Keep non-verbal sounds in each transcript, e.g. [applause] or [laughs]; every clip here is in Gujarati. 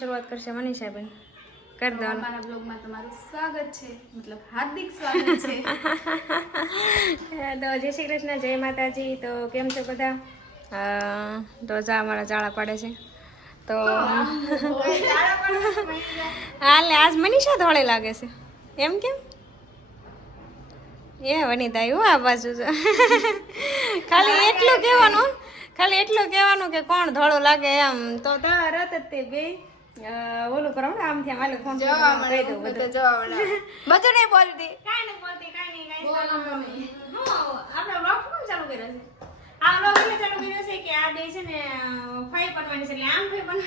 બ્લોગની શરૂઆત કરશે મનીષાબેન. કરી દો અમારા બ્લોગમાં તમારું સ્વાગત છે. મતલબ હાર્દિક સ્વાગત છે. [laughs] તો જય શ્રી કૃષ્ણ જય માતાજી. તો કેમ છો બધા? તો જા અમારા જાળા પાડે છે. તો હાલે આજ મનીષા ધોળે લાગે છે. એમ કેમ? એ વનિતા એવું આ બાજુ [laughs] ખાલી એટલું કહેવાનું ખાલી એટલું કહેવાનું કે કોણ ધોળું લાગે એમ. તો તરત જ તે બે અ, ઓલું કરો ને આમ હાલે ફોન કહી દઉં બધું. બધું નહીં બોલતી. કાઈ નહીં બોલતી કાઈ નહીં કાઈ નહીં. હું આપણે vlog કેમ ચાલુ કર્યો છે? આ vlog એટલે ચાલુ કર્યો છે કે આ બે છે ને ફાઈ પડવાની છે એટલે આમ ફાઈ બન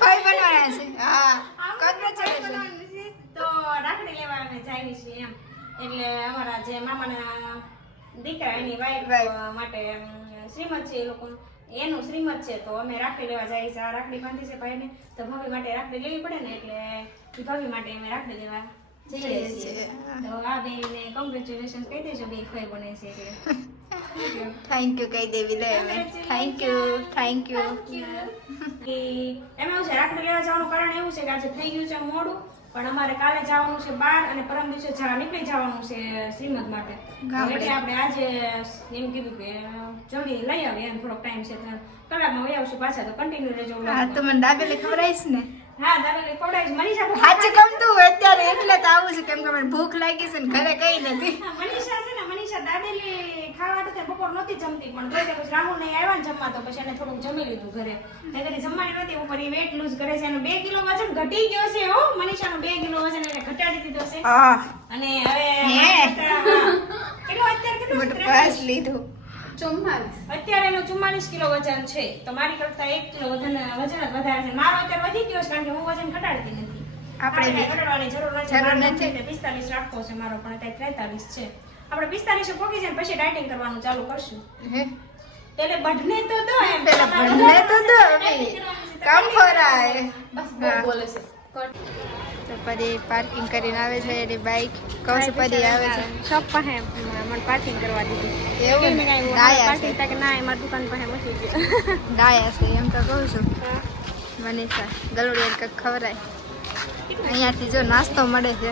ફાઈ બનવાના છે? હા છે. તો રાખડી લેવા અમે જાવી છીએ એમ. એટલે અમારા જે મામાના દીકરા એની વાઈફ માટે એમ શ્રીમત છે એ લોકો. એનું શ્રીમત છે તો અમે રાખડી લેવા જઈએ છીએ આ રાખડી બાંધી છે ભાઈને તો ભાભી માટે રાખડી લેવી પડે ને એટલે ભાભી માટે અમે રાખડી લેવા જઈએ છીએ. તો આ બેને કોંગ્રેચ્યુલેશન કહી દેજો બે ફાઈ બને છે એટલે થેન્ક યુ કહી દેવી લે અમે થેન્ક યુ થેન્ક યુ એમાં એવું છે રાખડી લેવા જવાનું કારણ એવું છે કે આજે થઈ ગયું છે મોડું. પણ અમારે કાલે જવાનું છે બાર અને પરમ દિવસે જા નીકળી જવાનું છે શ્રીમદ માટે. એટલે આપણે આજે એમ કીધું કે જલ્દી લઈ આવીએ એમ થોડોક ટાઈમ છે કલાકમાં વહી આવશું પાછા તો કન્ટિન્યુ રહેજો હા તો મને દાબેલી ખવડાવીશ ને? હા દાબેલી ખવડાવીશ મનીષા સાચું ગમતું અત્યારે એટલે તો આવું છે કેમ કે મને ભૂખ લાગી છે ને ઘરે કઈ નથી. મનીષા છે ને દાબેલી ખાવા તો બપોર નહોતી જમતી પણ કોઈ પછી રાહુલ નહીં આવ્યા ને જમવા તો પછી એને થોડુંક જમી લીધું ઘરે. નહીંતર કરી જમવાની નહોતી ઉપર એ વેટ લૂઝ કરે છે. એનું બે કિલો વજન ઘટી ગયો છે હો મનીષાનું બે કિલો વજન એને ઘટાડી દીધો છે. અને હવે કેટલો અત્યારે કેટલો પાસ લીધું. અત્યારે એનું ચુમ્માલીસ કિલો વજન છે. તો મારી કરતા એક કિલો વજન વજન જ વધારે છે. મારો અત્યારે વધી ગયો છે કારણ કે હું વજન ઘટાડતી નથી. આપણે ઘટાડવાની જરૂર નથી. પિસ્તાલીસ રાખવો છે મારો પણ અત્યારે તેતાલીસ છે. આપણે પિસ્તાલીસે પહોંચી જાય પછી ડાયટિંગ કરવાનું ચાલુ કરશું. હે? એટલે બઢને તો તો એમ. પેલા બઢને તો દો હવે કામ ફરાય હા. તો પરી પાર્કિંગ કરીને આવે છે એની બાઈક કૌશ પરી આવે છે? શોપ પાસે મને પાર્કિંગ કરવા દીધું. એવું ને? ડાયા છે. પાર્કિંગ તક ના મારી દુકાન પાસે મૂકી ગયો. [laughs] ડાયા છે એમ તો કહું છું. મનીષા ગલોડિયા કંઈક ખવડાય. અહીંયાથી જો નાસ્તો મળે છે.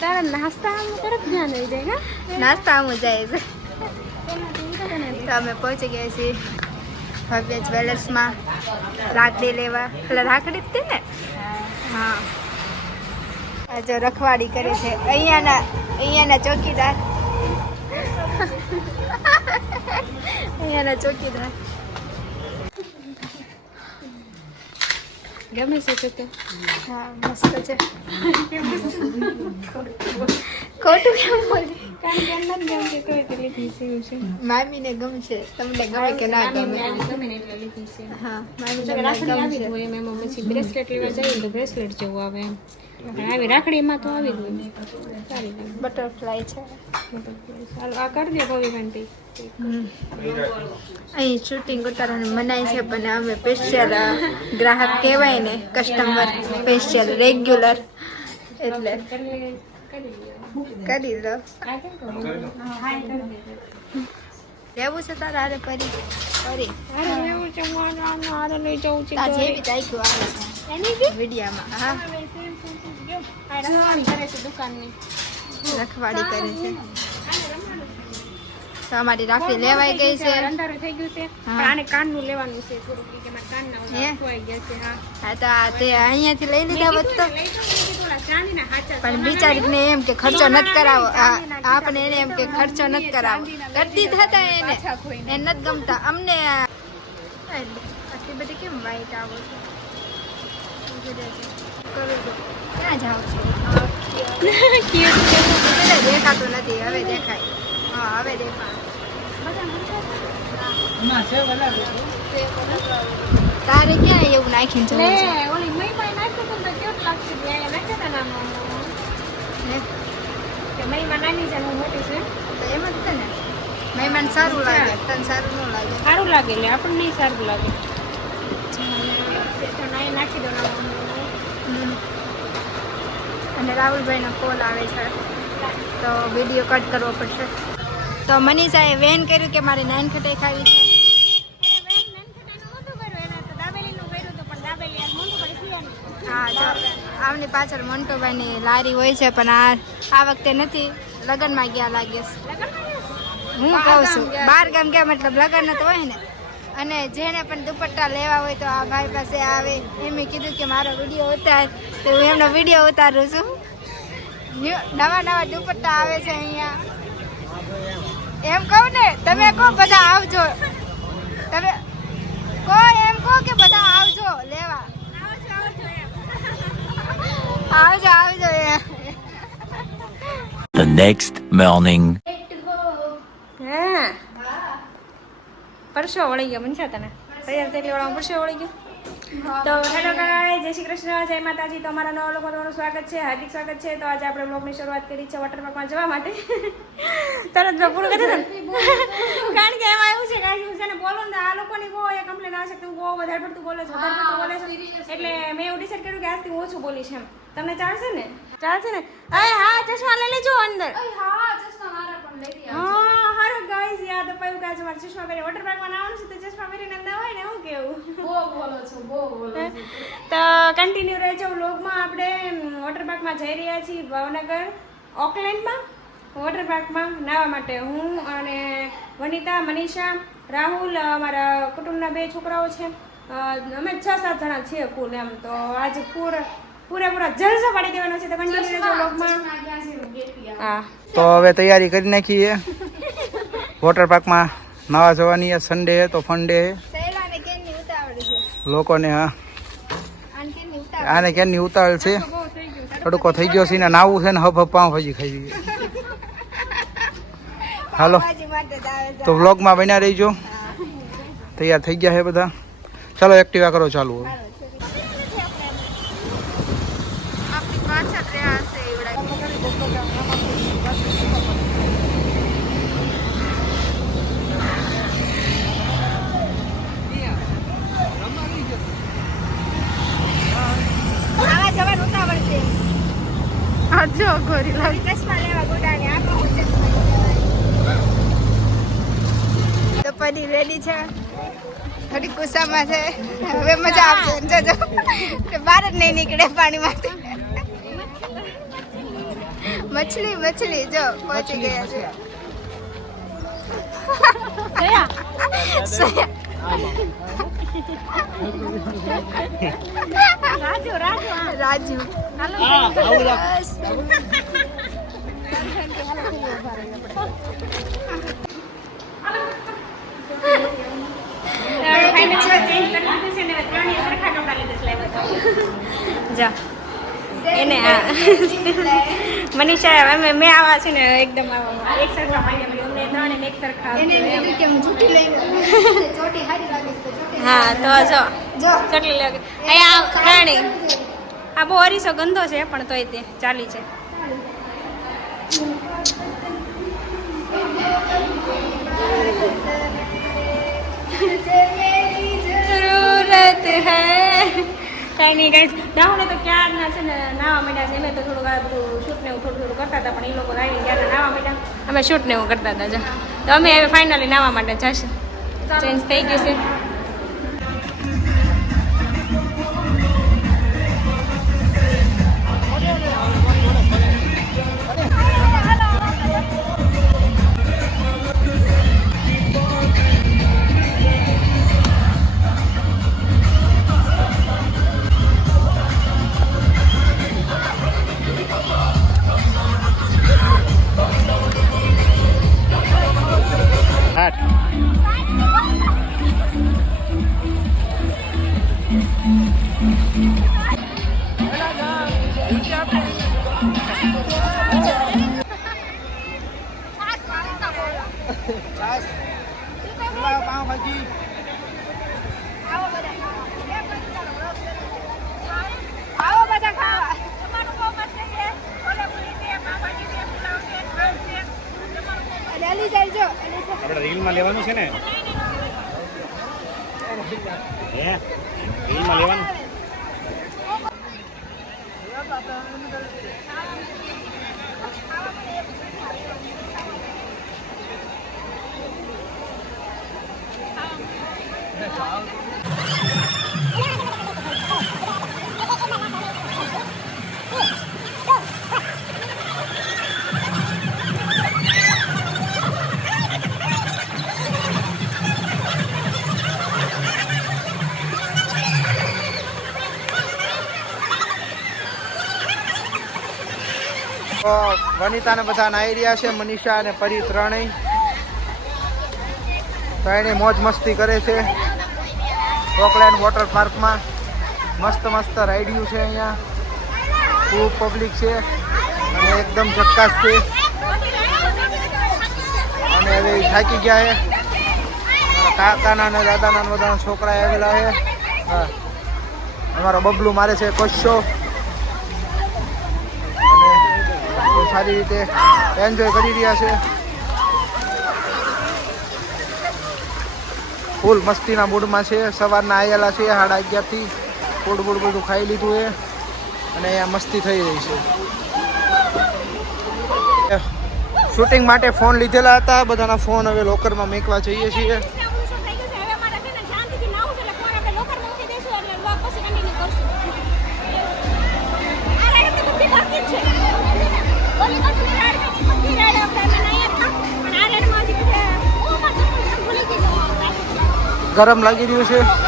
તારા નાસ્તા આમ તરફ ધ્યાન આવી જાય નાસ્તા આમ જાય છે તો અમે પહોંચી ગયા છીએ ભવ્ય જ્વેલર્સમાં રાખડી લેવા એટલે રાખડી જ તે ને હા આ જો રખવાડી કરે છે અહીંયાના અહીંયાના ચોકીદાર અહીંયાના ચોકીદાર ગમે છે તો હા મસ્ત છે. ખોટું કેમ બોલી? કારણ કે તે લીધી છે છે. મામીને ગમશે તમને ગમે કે ના ગમે? ગમે ને એટલે લીધી છે. હા મામી મામીને રાખડી આવી હોય એમ એમાં પછી બ્રેસલેટ લેવા જઈએ તો બ્રેસલેટ જેવું આવે એમ. આવી રાખડીમાં તો આવી હોય. સારી બટરફ્લાય છે. ચાલો આ કરી દે ભવિભાન પી અહીં શૂટિંગ ઉતારવાનું મનાય છે, પણ અમે સ્પેશિયલ ગ્રાહક કહેવાય ને કસ્ટમર સ્પેશિયલ રેગ્યુલર એટલે કરી દે રહેવું છે તારે આરે પરી પરી એવું છે આને આને લઈ જવું છે. તાર જેવી તાક્યું આવે એની બી વિડિયામાં, હા. રખવાડી કરે છે દુકાનની રખવાડી કરે છે. તો અમારી રાખડી લેવાઈ ગઈ છે અંધારું થઈ ગયું છે. પણ આને કાનનું લેવાનું છે થોડુંક કે મારા કાનના ગયા છે હા. હા તો આ તે અહીંયાથી લઈ લીધા હોત તો. લઈ તો મેં કીધું ઓલા ચાંદીના હાચા પણ બિચારીને એમ કે ખર્ચો નથી કરાવો. આપણે એને એમ કે ખર્ચો નથી કરાવો. કરતી થતા એને. એને નથી ગમતા. અમને આટલી બધી કેમ વાઈટ આવો છો? ઊભી રહેજે. કરું છું. ક્યાં જાઓ છો? [laughs] એટલે દેખાતું નથી હવે દેખાય. હા હવે દેખાય. તારે ક્યાં એવું નાખીને જવું છે? ઓલી મહીમાં નાખ્યું હતું તો કેવું લાગતું હતું? અહીંયા નાખ્યા હતા ને આમાં. હે? કે મહીમાં નાની છે હું મોટી છે? તો એમ જ છે ને. મહેમાન સારું લાગે તને સારું ન લાગે? સારું લાગે એટલે આપણને નહીં સારું લાગે. તો નાય નાખી દો નામ હમ. અને રાહુલભાઈનો કોલ આવે છે. તો વીડિયો કટ કરવો પડશે. તો મનીષાએ વેન કર્યું કે મારે નાન ખટાઈ ખાવી છે હા જો આમની પાછળ મોન્ટુભાઈની લારી હોય છે પણ આ આ વખતે નથી. લગ્નમાં ગયા લાગે છે. હું કહું છું બાર ગામ ગયા મતલબ લગ્ન તો હોય ને. અને જેને પણ દુપટ્ટા લેવા હોય તો આ મારી પાસે આવે. એમે કીધું કે મારો વીડિયો ઉતાર. તો હું એમનો વીડિયો ઉતારું છું. નવા નવા દુપટ્ટા આવે છે અહીંયા. એમ કહું ને તમે કહો બધા આવજો તમે કહો એમ કહો કે બધા આવજો લેવા આવજો આવજો એમ. The next morning. હા પરસો વળી ગયો મનસા તને તૈયાર થઈ વાળા પરસો વળી ગયો તો હેલો ગાય જય શ્રી કૃષ્ણ જય માતાજી. તમારા નવા લોકો તમારું સ્વાગત છે હાર્દિક સ્વાગત છે. તો આજે આપણે બ્લોગની શરૂઆત કરી છે વોટર પાર્કમાં જવા માટે. તરત બ્લોગ પૂરું કરી કારણ કે એમાં એવું છે કે હું છે ને બોલો ને આ લોકોની બહુ એ કમ્પ્લેન આવે છે કે બહુ વધારે પડતું બોલે છે વધારે પડતું બોલે છે. એટલે મેં એવું ડિસાઈડ કર્યું કે આજથી હું ઓછું બોલીશ એમ. તમને ચાલશે ને? ચાલશે ને? અરે હા ચશ્મા લઈ લેજો અંદર. હા હારું ગાઈસ યાદ અપાયું કે આજે મારે ચશ્મા પહેરી વોટર પાર્કમાં નાવાનું છે તો ચશ્મા પહેરીને અંદર હોય ને હું કેવું? તો કન્ટિન્યુ રહેજો વ્લોગમાં. આપણે વોટર પાર્કમાં જઈ રહ્યા છીએ ભાવનગર ઓકલેન્ડમાં. વોટર પાર્કમાં નાહવા માટે હું અને વનિતા મનીષા રાહુલ અમારા કુટુંબના બે છોકરાઓ છે. અમે છ સાત જણા છીએ કુલ એમ. તો આજે પૂર પૂરેપૂરા જલસો પાડી દેવાનો છે તો કન્ટિન્યુ રહેજો વ્લોગમાં. હા તો હવે તૈયારી કરી નાખીએ. [laughs] વોટર પાર્કમાં નાવા જવાની સન્ડે તો ફન ડે સહેલાને કેની ઉતાવળ છે? લોકોને હા. આને કેની ઉતાવળ છે? તડકો થઈ ગયો. છે ને નાવું છે ને હફ હફ પાઉં ભાજી ખાઈ ગયું [laughs] હાલો. તો વ્લોગમાં બન્યા રહીજો. તૈયાર થઈ ગયા છે બધા. ચાલો એક્ટિવા કરો ચાલુ હવે. આપણી પાછળ રહ્યા હશે એવડા આવા જવાનું ઉતાવળ છે આજો ગોરી લાવી ચશ્મા લેવા ગોડાને આખો તો પડી રેડી છે. થોડી ગુસ્સામાં છે. હવે મજા આવશે. જજો બહાર જ નહીં નીકળે પાણીમાંથી. મછલી મછલી. જો પહોંચી ગયા છે. રાજુ રાજુ બસ. જા. એને આ. મનીષા અમે મેં આવા છે ને એકદમ આવા એક સરખા પાણી અમને ત્રણ એક સરખા એને કે હું જૂઠી લઈ [laughs] ચોટી હારી લાગે છે હા તો જો. જો. ચટલી લાગે. અહીંયા રાણી. આ બહુ અરીસો ગંદો છે પણ તોય તે ચાલી છે. જરૂરત હૈ. કાંઈ નહીં ગાઈસ નાહુને તો ક્યારના છે ને નાવા માંડ્યા છે. અમે તો થોડુંક આ બધું શૂટ ને એવું થોડું થોડું કરતા હતા પણ એ લોકો આવીને ક્યારના નાવા માંડ્યા. અમે શૂટ ને એવું કરતા હતા તો અમે હવે ફાઇનલી નાવા માટે જશું. ચેન્જ થઈ ગયું છે. રીલમાં લેવાનું છે ને? હે? રીલમાં લેવાનું? વનિતાને બધા નાઈ રહ્યા છે, મનીષા અને પરી ત્રણેય ત્રણેય મોજ મસ્તી કરે છે. ઓકલેન્ડ વોટર પાર્કમાં મસ્ત મસ્ત રાઈડિયું છે અહીંયા. ખૂબ પબ્લિક છે. અને એકદમ ઝક્કાસ છે. અને હવે થાકી ગયા છે. કાકાના અને દાદાના બધા છોકરા આવેલા છે. હા. અમારો બબલું મારે છે કશો સારી રીતે એન્જોય કરી રહ્યા છે. ફૂલ મસ્તીના મૂડમાં છે. સવારના આવેલા છે, સાડા અગિયારથી. ફૂડ બૂડ બધું ખાઈ લીધું એ. અને અહીંયા મસ્તી થઈ રહી છે. શૂટિંગ માટે ફોન લીધેલા હતા. બધાના ફોન હવે લોકરમાં મેકવા જઈએ છીએ. ગરમ લાગી રહ્યું છે.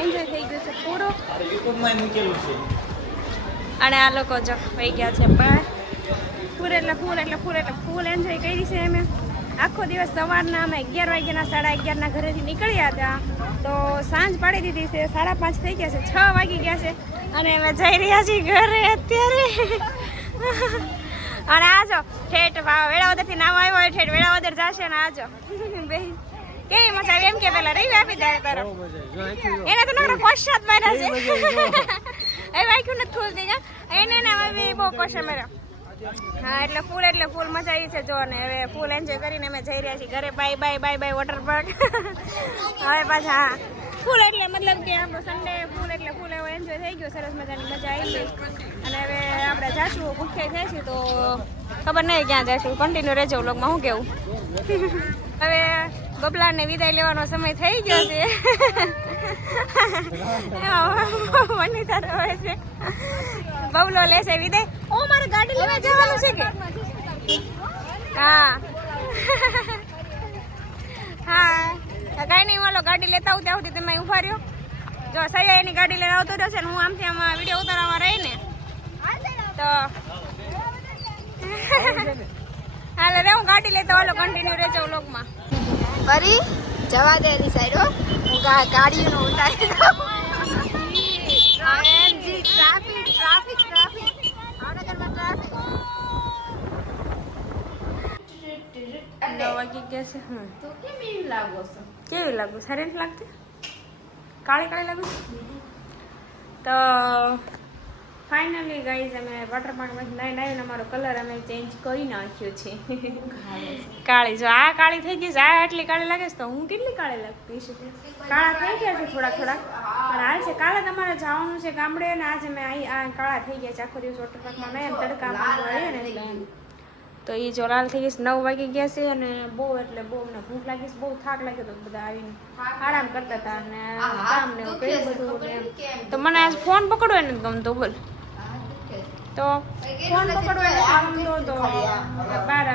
એન્જોય થઈ ગયું છે પૂરો. અને આ લોકો જો થઈ ગયા છે બહાર. ફૂલ એટલે ફૂલ એટલે ફૂલ એટલે ફૂલ એન્જોય કરી છે અમે. આખો દિવસ સવારના અમે અગિયાર વાગ્યાના સાડા અગિયારના ઘરેથી નીકળ્યા હતા. તો સાંજ પાડી દીધી છે સાડા પાંચ થઈ ગયા છે છ વાગી ગયા છે. અને અમે જઈ રહ્યા છીએ ઘરે અત્યારે. [laughs] અને આજો ઠેઠ વેળાવદરથી નામ આવ્યો હોય ઠેઠ વેળાવદર જશે ને આજો મજા આવી. એમ કે પેલા રહી આપી દે તારો. એને તો નકરા કોશાત છે. એ વાક્યું નથી ખુલતી કા એને ને હવે બહુ કોશા માર્યા હા એટલે ફૂલ એટલે ફૂલ મજા આવી છે જો ને. હવે ફૂલ એન્જોય કરીને અમે જઈ રહ્યા છીએ ઘરે. Bye bye bye bye water park હવે પાછા હા. ફૂલ એટલે મતલબ કે આપણો સન્ડે ફૂલ એટલે ફૂલ એવો એન્જોય થઈ ગયો. સરસ મજાની મજા આવી ગઈ. અને હવે આપણે જાશું ભૂખ્યા થઈશું તો ખબર નહીં ક્યાં જશું. કન્ટિન્યુ રહેજો વ્લોગમાં શું કેવું? હવે બબલાને વિદાય લેવાનો સમય થઈ ગયો છે. વનિતા રહે છે. બબલો લેશે વિદાય. ઓ, મારે ગાડી લેવા જવાનું છે કે? હા. હા. કઈ નહીં વાલો ગાડી લેતા આવું ત્યાં સુધી તમે ઊભા રહ્યો. જો, સૈયા એની ગાડી લઈને આવતો રહ્યો છે ને હું આમથી આમાં વીડિયો ઉતારવામાં રહી ને. તો હાલે રે હું ગાડી લેતો હાલો કન્ટિન્યુ રહેજો વ્લોગમાં પરી જવા દે એની સાઈડ હું. ગાડીનું ઉતારી દઉં. ટ્રાફિક ટ્રાફિક ટ્રાફિક ભાવનગરમાં ટ્રાફિક કેવી લાગુ? સારી લાગતી? કાળી કાળી લાગુ તો ફાઇનલી ગાઈઝ અમે વોટર પાર્કમાંથી નાઈ નાઈને અમારો કલર અમે ચેન્જ કરી નાખ્યો છે. કાળી, જો આ કાળી થઈ ગઈ છે, આ આટલી કાળી લાગે છે, તો હું કેટલી કાળી લાગતી છે કાળા થઈ ગયા છે થોડા થોડા. પણ હાલ છે, કાલે તમારે જવાનું છે ગામડે અને આજે મેં આ કાળા થઈ ગયા છે. આખો દિવસ વોટર પાર્કમાં એમ તડકામાં મળે ને તો એ જો લાલ થઈ ગઈ છે, નવ વાગી ગયા છે અને બહુ એટલે બહુ અમને ભૂખ લાગી બહુ થાક લાગ્યો તો બધા આવીને. આરામ કરતા હતા અને કામ ને બધું. તો મને આજ ફોન પકડવો એને ગમતો, બોલ. તો ફોન પકડવો આમ તો બાર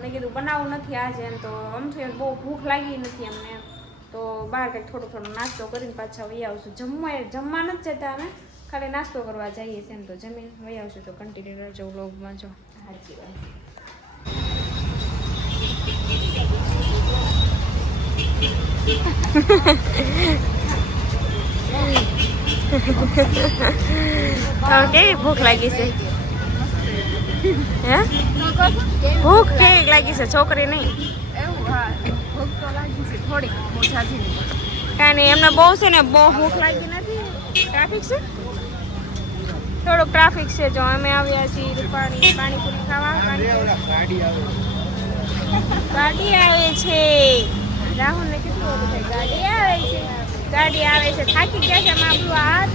મેં કીધું બનાવવું નથી આજે એમ તો આમ તો એમ બહુ ભૂખ લાગી નથી અમને તો બહાર કંઈક થોડો થોડો નાસ્તો કરીને પાછા વહી આવશું. જમવા જમવા નથી જતા અમે. ખાલી નાસ્તો કરવા જઈએ છીએ એમ તો જમીન વહી આવશું તો કન્ટિન્યુ રહેજો વ્લોગમાં જો. સાચી વાત. [laughs] કેવી ભૂખ લાગી છે. હે? ભૂખ કેવી લાગી છે, છોકરી નહીં? કાંઈ નહીં, એમને બહુ છે ને, બહુ ભૂખ લાગી નથી. ટ્રાફિક છે? થોડુંક ટ્રાફિક છે, જો અમે આવ્યા છીએ રૂપાણી પાણીપુરી ખાવા. ગાડી આવે છે. રાહુલને કેટલું ગાડી આવે છે. ગાડી આવે છે. થાકી ગયા છે આપણું હાથ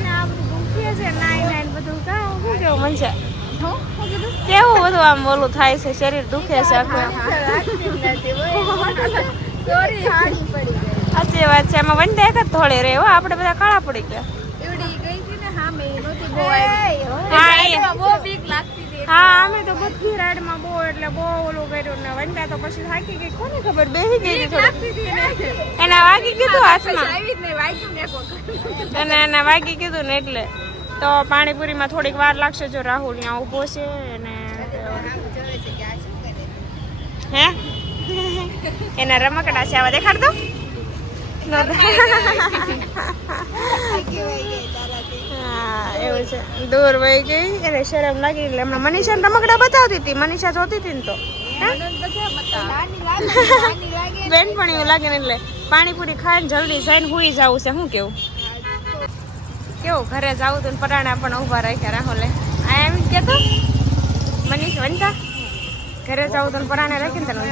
ને આ બધું છે નાઈ નાઈ બધું કા શું કેવું મન છે કેવું બધું આમ ઓલું થાય છે શરીર દુખે છે સાચી વાત છે એમાં વંદે એક જ ધોળે રહે હો આપણે બધા કાળા પડી ગયા હા અમે તો બધી બહુ એટલે બહુ ઓલું કર્યું ને વંદા તો પછી થાકી ગઈ કોને ખબર બેસી ગઈ થોડી એના વાગી કીધું હાથમાં અને એને વાગી કીધું ને એટલે તો પાણીપુરીમાં થોડીક વાર લાગશે જો રાહુલ ત્યાં ઊભો છે અને હે? એના રમકડા છે આવા દેખાડ દો. એવું છે. દૂર વહી ગઈ એને શરમ લાગી એટલે હમણાં મનીષાને રમકડા બતાવતી હતી. મનીષા જોતી હતી ને તો. [laughs] બેન પણ એવું લાગે ને એટલે પાણીપુરી ખાઈને જલ્દી જઈને હુઈ જવું છે. શું કેવું? કેવું? ઘરે જવું તું પરાણા પણ ઊભા રાખ્યા રાહુલે. આ એમ કેતો? મનીષ વંતા ઘરે જવું તું પરાણે રાખીને તને.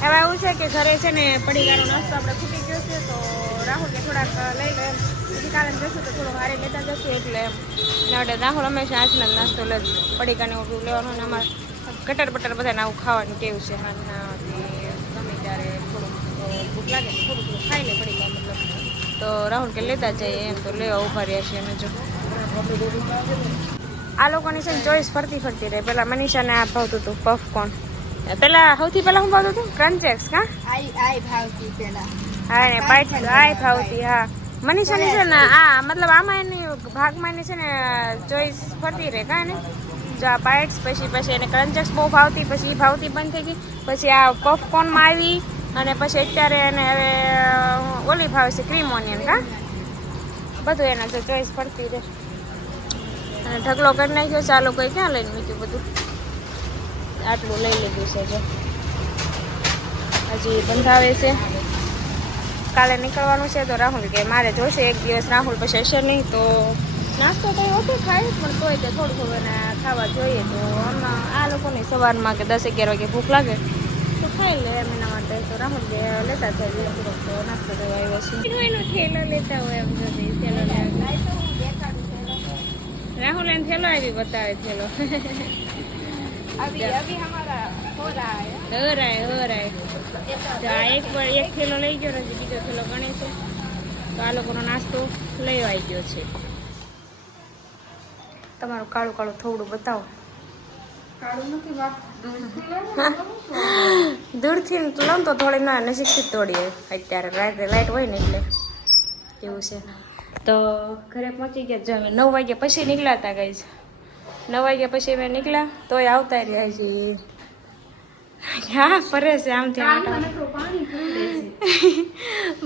હવે એવું છે કે ઘરે છે ને પડીકાનો નાસ્તો આપણે ખૂટી ગયો છે તો રાહુલ કે થોડાક લઈ લે. પછી કાલે જશું તો થોડું હારે લેતા જશું એટલે એમ. એટલે રાહુલ હંમેશા આજના નાસ્તો લે. પડીકાને એવું લેવાનું ને અમારે કટર બટર બધાને આવું ખાવાનું કેવું છે? હાલના ગમે ત્યારે થોડું અ, ભૂખ લાગે થોડું થોડું ખાઈ લે પડીકા તો રાહુલ કે લેતા જઈએ એમ તો લેવા ઊભા રહ્યા છીએ અમે જો. આ લોકોની છે ને ચોઈસ ફરતી ફરતી રહે. પેલા મનીષાને આ ભાવતું હતું પફકોર્ન પેલા સૌથી પેલા હું ભાવતું હતું? ક્રન્ચેક્સ હા? હા ને પાઇટ આય ભાવતી હા. મનીષાની છે ને આ મતલબ આમાં એની ભાગમાં એની છે ને ચોઈસ ફરતી રહે કા ને જો આ પાઇટ્સ પછી પછી એને ક્રંચેક્સ બહુ ભાવતી પછી એ ભાવતી બંધ થઈ ગઈ. પછી આ પફકોર્નમાં આવી અને પછી અત્યારે એને હવે ઓલી ભાવે છે ક્રીમ ઓનિયન કા બધું એના જો ચોઈસ ફરતી રહે. અને ઢગલો કરી નાખ્યો, ચાલો લોકોએ ક્યાં લઈને મૂક્યું બધું? આટલું લઈ લીધું છે જો. હજી બંધાવે છે. કાલે નીકળવાનું છે તો રાહુલ કે મારે જોશે એક દિવસ, રાહુલ પછી હશે નહીં તો નાસ્તો તો ઓછો ખાય, પણ તોય તે થોડું થોડું ખાવા જોઈએ તો આમાં આ લોકોને સવારમાં કે દસ અગિયાર વાગે ભૂખ લાગે. તો ખાઈ લે એમ એના માટે. તો રાહુલ લેતા જાય તો નાસ્તો દેવા આવ્યો છે. એનો થેલો લેતા હોય એમ જો થેલો રાહુલ એને થેલો આવી બતાવે થેલો. હરાય. હરાય તો આ એક એક થેલો લઈ ગયો નથી બીજો થેલો ગણે છે. તો આ લોકોનો નાસ્તો લઈ આવી ગયો છે. તમારું કાળું કાળું થોડું બતાવો. [laughs] દૂરથી લઉં તો થોડી ના નજીકથી તોડીએ અત્યારે રાતે લાઇટ હોય ને એટલે એવું છે. તો ઘરે પહોંચી ગયા જો. અમે નવ વાગ્યા પછી નીકળ્યા હતા ગઈ નવ વાગ્યા પછી અમે નીકળ્યા તોય આવતા રહ્યા છીએ. હા ફરે છે આમ [laughs]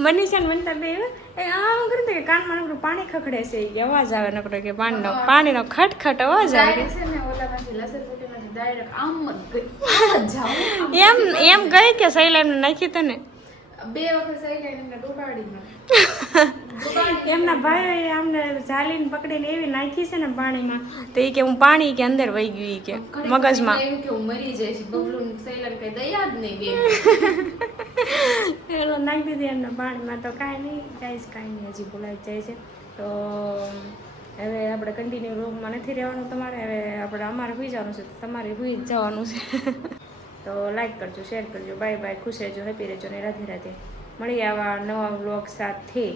મનીષા ને મનતા બે એ આમ કરે કે કાનમાં નકરું પાણી ખખડે છે. અવાજ આવે નકરો કે પાણીનો પાણીનો ખટખટ અવાજ આવે. છે ને ઓલામાંથી લસણ ડાયરેક્ટ આમ જ ગઈ. આમ જ જાઉં એમ એમ ગઈ કે સૈલાને નાખી તને? બે વખત સહી એમને ડૂબાડી [laughs] એમના ભાઈ અમને જાલીને પકડીને એવી નાખી છે ને પાણીમાં તો એ કે હું પાણી કે અંદર વહી ગયું ઈ કે મગજમાં. એવું કે હું મરી જઈશ. બબલું સૈલન કઈ દયા જ નહીં બે એનો [laughs] નાખી દીધી એમને પાણીમાં. તો કાંઈ નહીં કાંઈ જ કાંઈ નહીં હજી ભૂલાઈ જાય છે. તો હવે આપણે કન્ટિન્યુ રૂમમાં નથી રહેવાનું તમારે, હવે આપણે અમારે સુઈ જવાનું છે, તો તમારે સુઈ જ જવાનું છે. [laughs] તો લાઈક કરજો શેર કરજો બાય બાય ખુશ રહેજો હેપી રહેજો ને રાધે રાધે. મળીએ આવા નવા વ્લોગ સાથે.